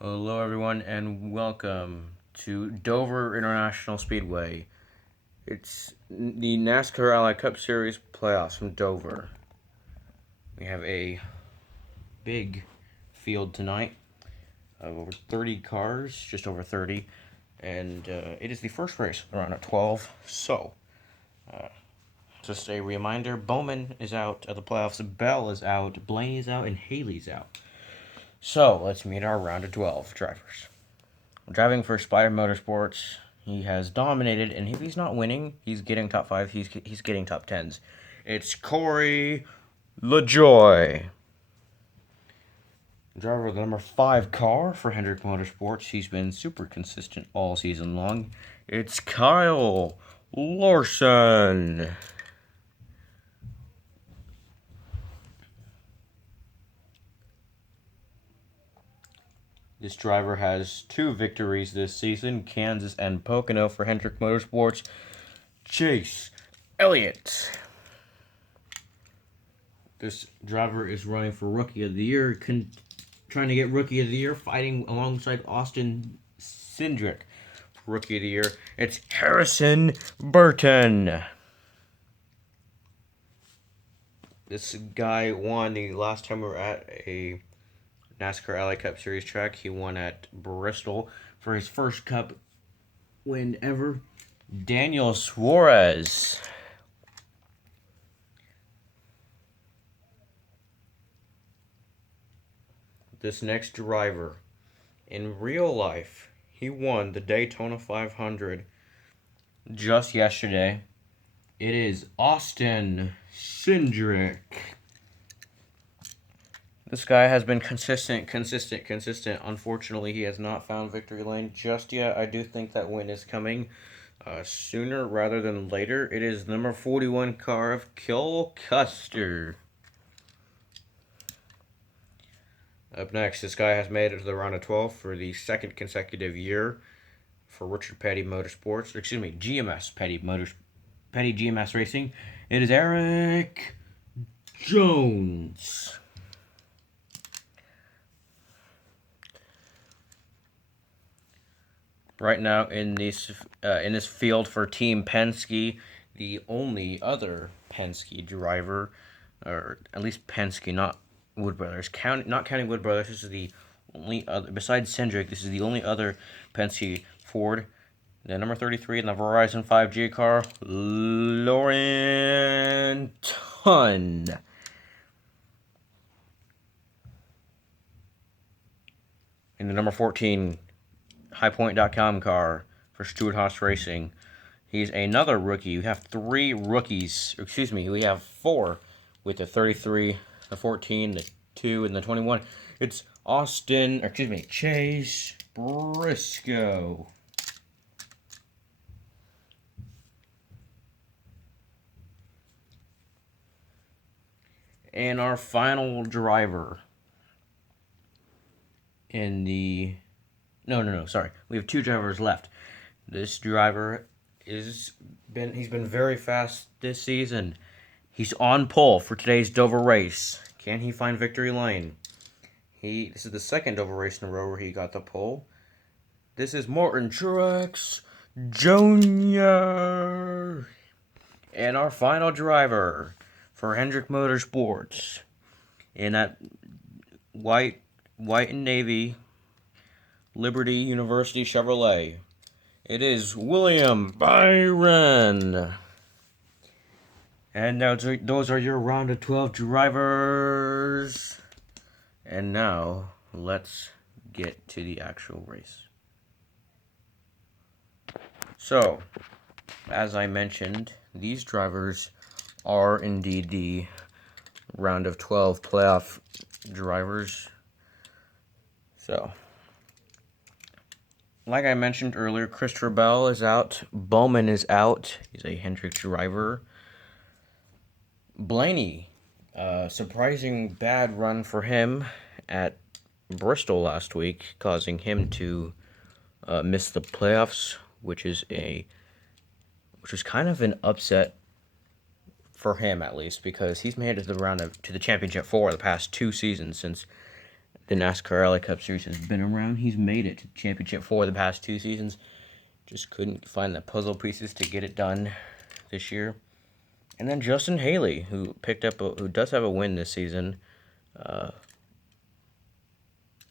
Hello, everyone, and welcome to Dover International Speedway. It's the NASCAR Ally Cup Series playoffs from Dover. We have a big field tonight of over 30 cars, just over 30, and it is the first race around at 12. So, just a reminder: Bowman is out of the playoffs, Bell is out, Blaney's out, and Haley's out. So, let's meet our round of 12 drivers. Driving for Spider Motorsports, he has dominated, and if he's not winning, he's getting top 5, he's getting top 10s. It's Corey Lejoy. Driver of the number 5 car for Hendrick Motorsports. He's been super consistent all season long. It's Kyle Larson. This driver has 2 victories this season, Kansas and Pocono for Hendrick Motorsports. Chase Elliott. This driver is running for Rookie of the Year, trying to get Rookie of the Year, fighting alongside Austin Cindric for Rookie of the Year. It's Harrison Burton. This guy won the last time we were at a NASCAR Ally Cup Series track. He won at Bristol for his first Cup win ever. Daniel Suarez. This next driver, in real life, he won the Daytona 500 just yesterday. It is Austin Cindric. This guy has been consistent. Unfortunately, he has not found victory lane just yet. I do think that win is coming sooner rather than later. It is number 41 car of Kill Custer. Up next, this guy has made it to the round of 12 for the second consecutive year for Richard Petty Motorsports. GMS Petty GMS Racing. It is Eric Jones. Right now in this field for Team Penske, the only other Penske driver, or at least Penske, not Wood Brothers, not counting Wood Brothers. This is the only other, besides Cindric, this is the only other Penske Ford. The number 33 in the Verizon 5G car, Lauren Tunn. In the number 14 highpoint.com car for Stuart Haas Racing. He's another rookie. We have 3 rookies. We have 4 with the 33, the 14, the 2, and the 21. It's Chase Briscoe. And our final driver in the... No, sorry. We have 2 drivers left. This driver he's been very fast this season. He's on pole for today's Dover race. Can he find victory lane? This is the second Dover race in a row where he got the pole. This is Martin Truex Jr. And our final driver for Hendrick Motorsports in that white and navy Liberty University Chevrolet. It is William Byron. And now those are your round of 12 drivers. And now let's get to the actual race. So, as I mentioned, these drivers are indeed the round of 12 playoff drivers. So, like I mentioned earlier, Christopher Bell is out. Bowman is out. He's a Hendrick driver. Blaney, surprising bad run for him at Bristol last week, causing him to miss the playoffs, which was kind of an upset for him, at least, because he's made it to the championship 4 the past 2 seasons since the NASCAR Rally Cup Series has been around. He's made it to Championship 4 the past 2 seasons. Just couldn't find the puzzle pieces to get it done this year. And then Justin Haley, who does have a win this season,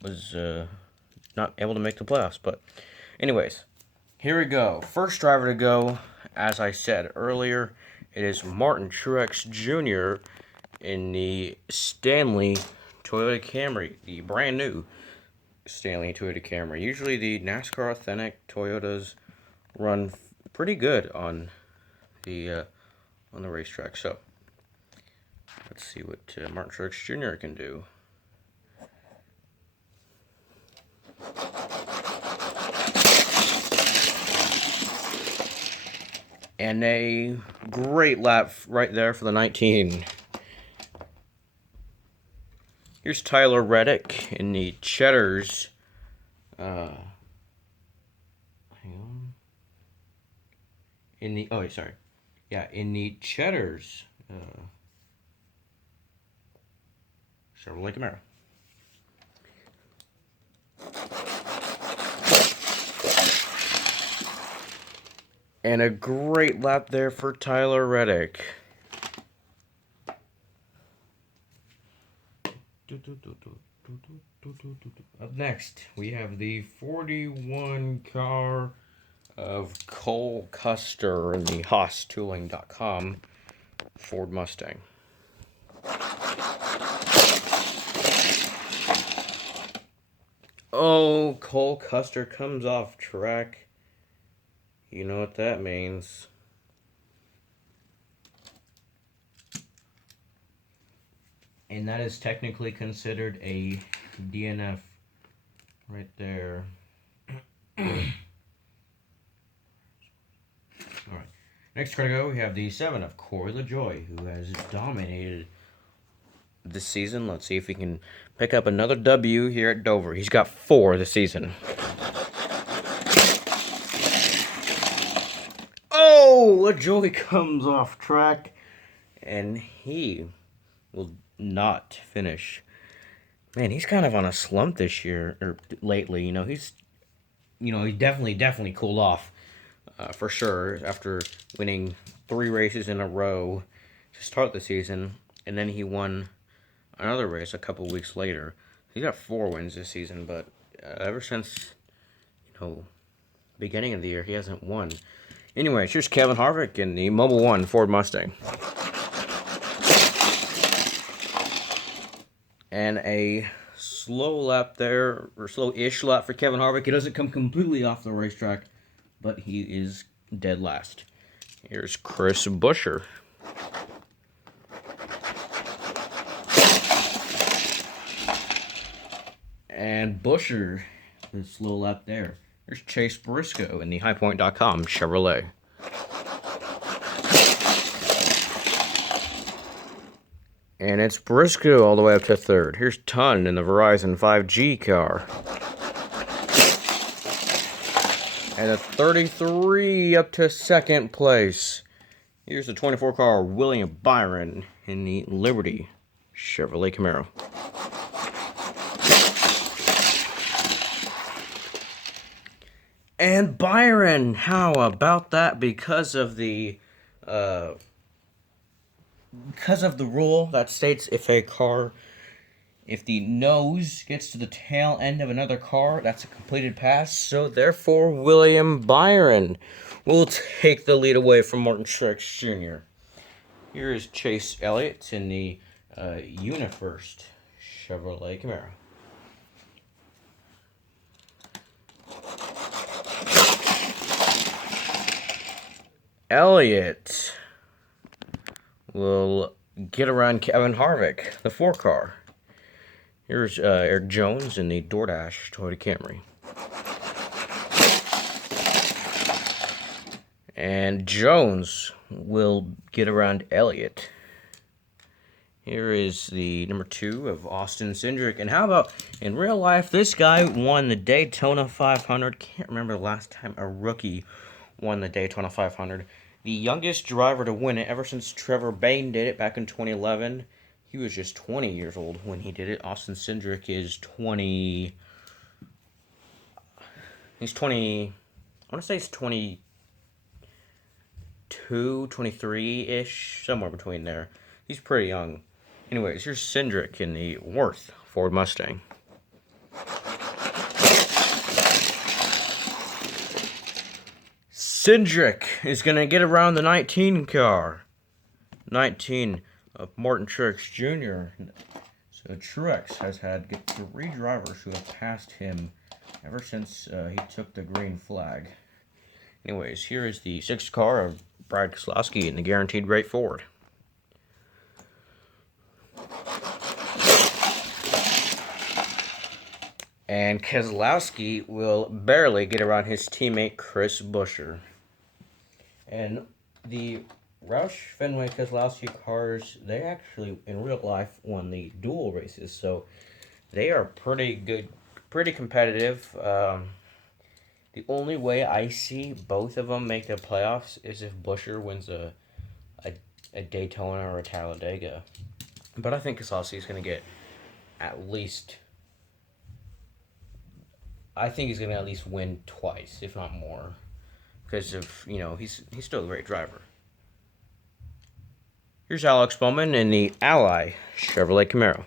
was not able to make the playoffs. But anyways, here we go. First driver to go, as I said earlier, it is Martin Truex Jr. in the Stanley Toyota Camry, the brand new Stanley Toyota Camry. Usually the NASCAR Authentic Toyotas run pretty good on the racetrack. So let's see what Martin Truex Jr. can do. And a great lap right there for the 19. Here's Tyler Reddick in the Cheddars. Hang on. In the Cheddars. Chevrolet Camaro. And a great lap there for Tyler Reddick. Up next, we have the 41 car of Cole Custer in the HaasTooling.com Ford Mustang. Oh, Cole Custer comes off track. You know what that means. And that is technically considered a DNF right there. Alright. Next car to go, we have the 7 of Corey Lejoy, who has dominated this season. Let's see if he can pick up another W here at Dover. He's got 4 this season. Oh, Lejoy comes off track, and he will not finish. Man, he's kind of on a slump this year, or lately. He's definitely cooled off, for sure, after winning 3 races in a row to start the season, and then he won another race a couple weeks later. He got 4 wins this season, but ever since, beginning of the year, he hasn't won. Anyways, here's Kevin Harvick in the Mobil 1 Ford Mustang. And a slow lap there, or slow-ish lap for Kevin Harvick. He doesn't come completely off the racetrack, but he is dead last. Here's Chris Buescher. And Buescher, the slow lap there. There's Chase Briscoe in the HighPoint.com Chevrolet. And it's Briscoe all the way up to 3rd. Here's Ton in the Verizon 5G car. And a 33 up to 2nd place. Here's the 24 car William Byron in the Liberty Chevrolet Camaro. And Byron, how about that? Because of the rule that states if the nose gets to the tail end of another car, that's a completed pass. So therefore, William Byron will take the lead away from Martin Truex Jr. Here is Chase Elliott in the UniFirst Chevrolet Camaro. Elliott will get around Kevin Harvick, the 4 car. Here's Eric Jones in the DoorDash Toyota Camry. And Jones will get around Elliott. Here is the number 2 of Austin Cindric. And how about, in real life, this guy won the Daytona 500. Can't remember the last time a rookie won the Daytona 500. The youngest driver to win it ever since Trevor Bayne did it back in 2011. He was just 20 years old when he did it. Austin Cindric is 20. He's 20. I want to say he's 22, 23-ish, somewhere between there. He's pretty young. Anyways, here's Cindric in the Worth Ford Mustang. Cindric is going to get around the 19 car. 19 of Martin Truex Jr. So Truex has had 3 drivers who have passed him ever since he took the green flag. Anyways, here is the 6th car of Brad Keselowski in the Guaranteed Rate Ford. And Keselowski will barely get around his teammate Chris Buescher. And the Roush Fenway Keselowski cars, they actually in real life won the dual races, so they are pretty good, pretty competitive. The only way I see both of them make the playoffs is if Buescher wins a Daytona or a Talladega. But I think Keselowski is going to get at least. I think he's going to at least win twice, if not more, because of he's still a great driver. Here's Alex Bowman in the Ally Chevrolet Camaro.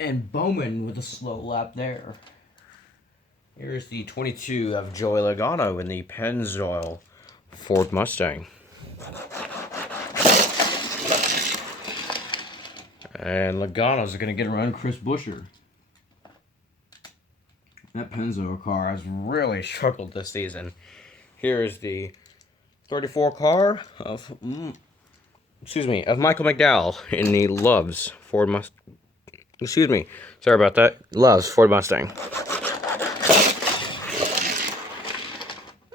And Bowman with a slow lap there. Here's the 22 of Joey Logano in the Pennzoil Ford Mustang. And Logano's going to get around Chris Buescher. That Pennzoil car has really struggled this season. Here's the 34 car of Michael McDowell in the Loves Ford Mustang. Sorry about that. Loves Ford Mustang.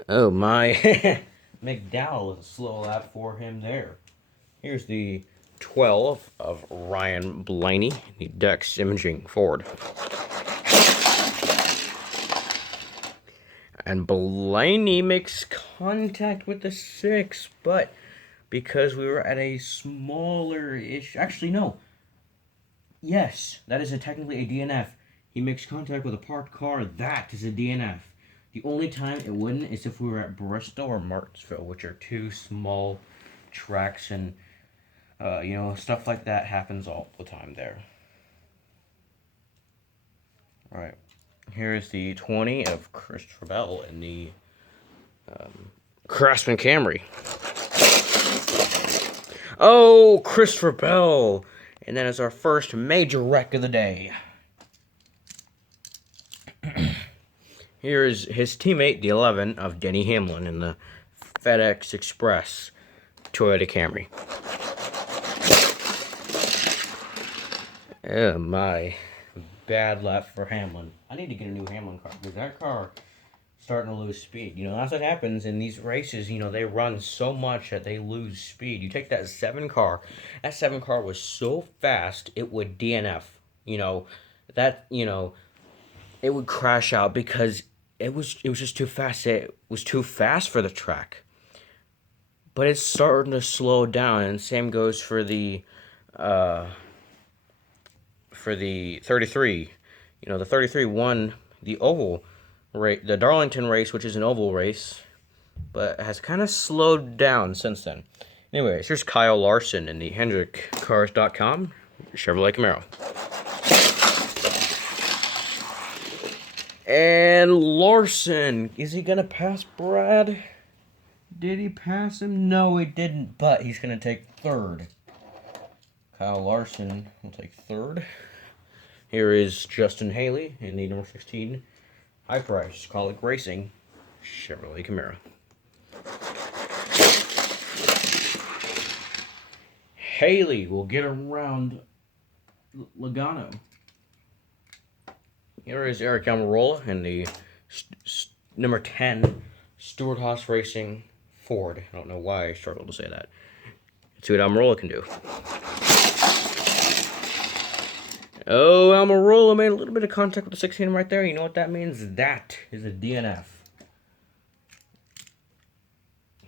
Oh my. McDowell is a slow lap for him there. Here's the 12 of Ryan Blaney, the Dex Imaging Ford. And Blaney makes contact with the 6, but because we were at a smaller-ish... Actually, no. Yes, that is technically a DNF. He makes contact with a parked car. That is a DNF. The only time it wouldn't is if we were at Bristol or Martinsville, which are 2 small tracks, and stuff like that happens all the time there. All right. Here is the 20 of Christopher Bell in the Craftsman Camry. Oh, Christopher Bell! And that is our first major wreck of the day. Here is his teammate, the 11 of Denny Hamlin in the FedEx Express Toyota Camry. Oh my. Bad lap for Hamlin. I need to get a new Hamlin car because that car starting to lose speed. That's what happens in these races. They run so much that they lose speed. You take that 7 car. That 7 car was so fast it would DNF. It would crash out because it was just too fast. It was too fast for the track. But it's starting to slow down, and same goes for the 33. The 33 won the oval race, the Darlington race, which is an oval race, but has kind of slowed down since then. Anyways, here's Kyle Larson in the HendrickCars.com Chevrolet Camaro. And Larson, is he going to pass Brad? Did he pass him? No, he didn't, but he's going to take 3rd. Kyle Larson will take 3rd. Here is Justin Haley in the number 16 High Price Colic Racing Chevrolet Camaro. Haley will get around Logano. Here is Eric Almirola in the number 10 Stewart-Haas Racing Ford. I don't know why I struggled to say that. Let's see what Almirola can do. Oh, Almirola made a little bit of contact with the 16 right there. You know what that means? That is a DNF.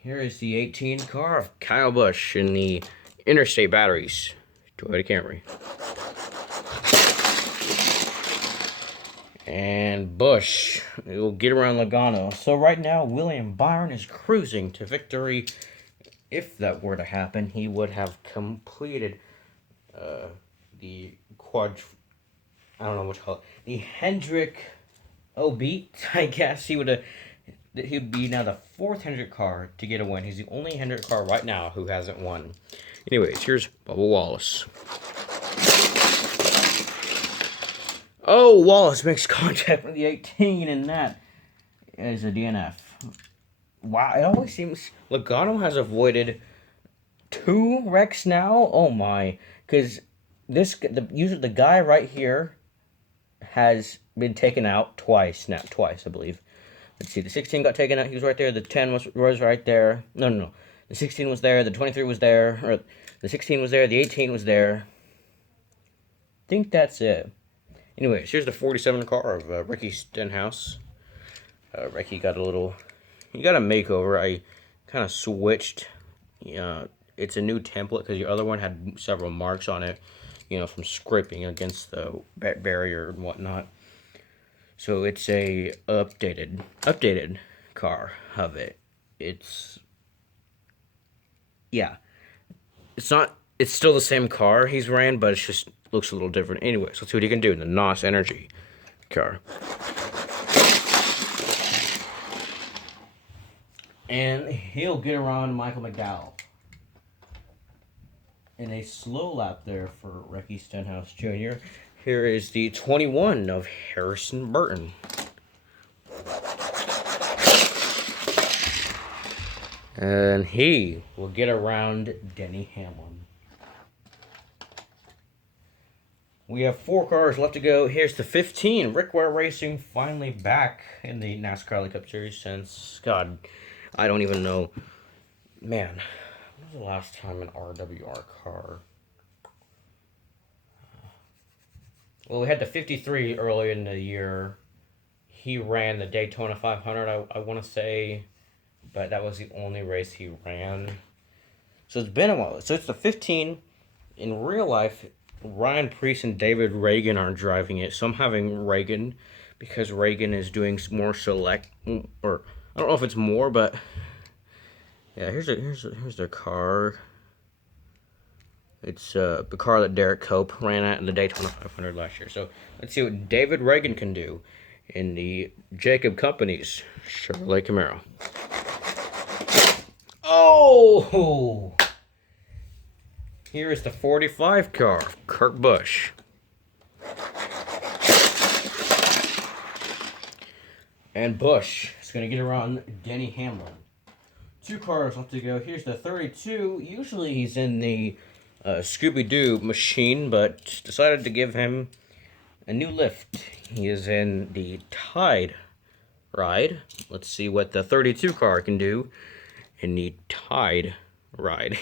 Here is the 18 car of Kyle Busch in the Interstate Batteries Toyota Camry. And Busch will get around Logano. So right now, William Byron is cruising to victory. If that were to happen, he would have completed the I don't know what to call it. The Hendrick beat, I guess. He'd be now the 4th Hendrick car to get a win. He's the only Hendrick car right now who hasn't won. Anyways, here's Bubba Wallace. Oh, Wallace makes contact with the 18, and that is a DNF. Wow, it always seems Logano has avoided 2 wrecks now. Oh my, because the guy right here has been taken out twice, I believe. Let's see, the 16 got taken out. He was right there. The 10 was right there. No. The 16 was there. The 23 was there. Or the 16 was there. The 18 was there. I think that's it. Anyways, here's the 47 car of Ricky Stenhouse. Ricky got he got a makeover. I kind of switched. It's a new template because the other one had several marks on it, from scraping against the barrier and whatnot. So it's a updated car of it. It's still the same car he's ran, but it just looks a little different. Anyways, let's see what he can do in the NACS Energy car. And he'll get around Michael McDowell. In a slow lap there for Ricky Stenhouse Jr. Here is the 21 of Harrison Burton. And he will get around Denny Hamlin. We have 4 cars left to go. Here's the 15. Rick Ware Racing finally back in the NASCAR Rally Cup Series since, God, I don't even know. Man, when was the last time an RWR car? Well, we had the 53 earlier in the year. He ran the Daytona 500, I want to say, but that was the only race he ran. So it's been a while. So it's the 15. In real life, Ryan Preece and David Reagan aren't driving it, so I'm having Reagan because Reagan is doing more select, or I don't know if it's more, but yeah. Here's their car. It's the car that Derek Cope ran at in the Daytona 500 last year. So let's see what David Reagan can do in the Jacob Company's Chevrolet Camaro. Oh! Here is the 45 car, Kurt Busch. And Busch is going to get around Denny Hamlin. 2 cars left to go. Here's the 32. Usually he's in the Scooby-Doo machine, but decided to give him a new lift. He is in the Tide ride. Let's see what the 32 car can do in the Tide ride.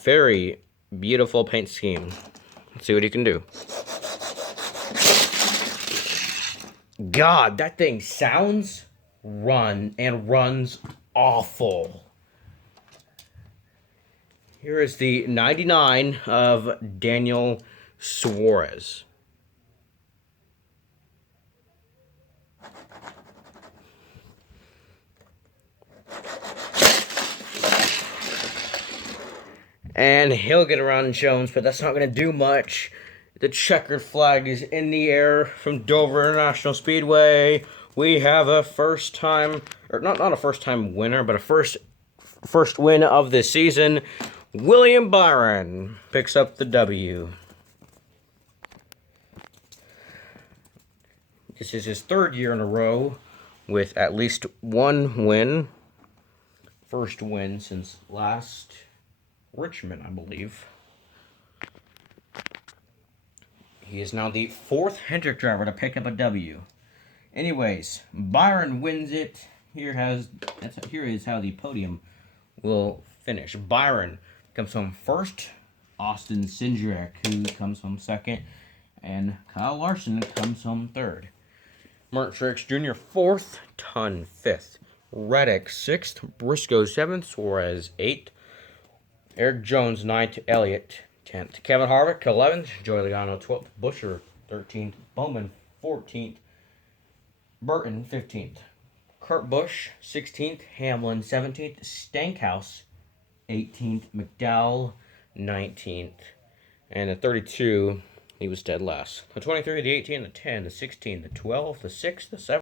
Very beautiful paint scheme. Let's see what he can do. God, that thing sounds, runs awful. Here is the 99 of Daniel Suarez. And he'll get around Jones, but that's not going to do much. The checkered flag is in the air from Dover International Speedway. We have a first-time, or not a first-time winner, but a first win of the season. William Byron picks up the W. This is his 3rd year in a row with at least 1 win. First win since last Richmond, I believe. He is now the 4th Hendrick driver to pick up a W. Anyways, Byron wins it. Here is how the podium will finish. Byron comes home first. Austin Cindric, who comes home second. And Kyle Larson comes home third. Mark Truex Jr. 4th. Ton 5th. Reddick 6th, Briscoe 7th, Suarez 8th, Eric Jones 9th, Elliott 10th, Kevin Harvick 11th, Joey Logano 12th, Busher 13th, Bowman 14th, Burton 15th, Kurt Busch 16th, Hamlin 17th, Stenhouse 18th, McDowell 19th, and the 32, he was dead last. The 23, the 18, the 10, the 16, the 12, the 6, the 7.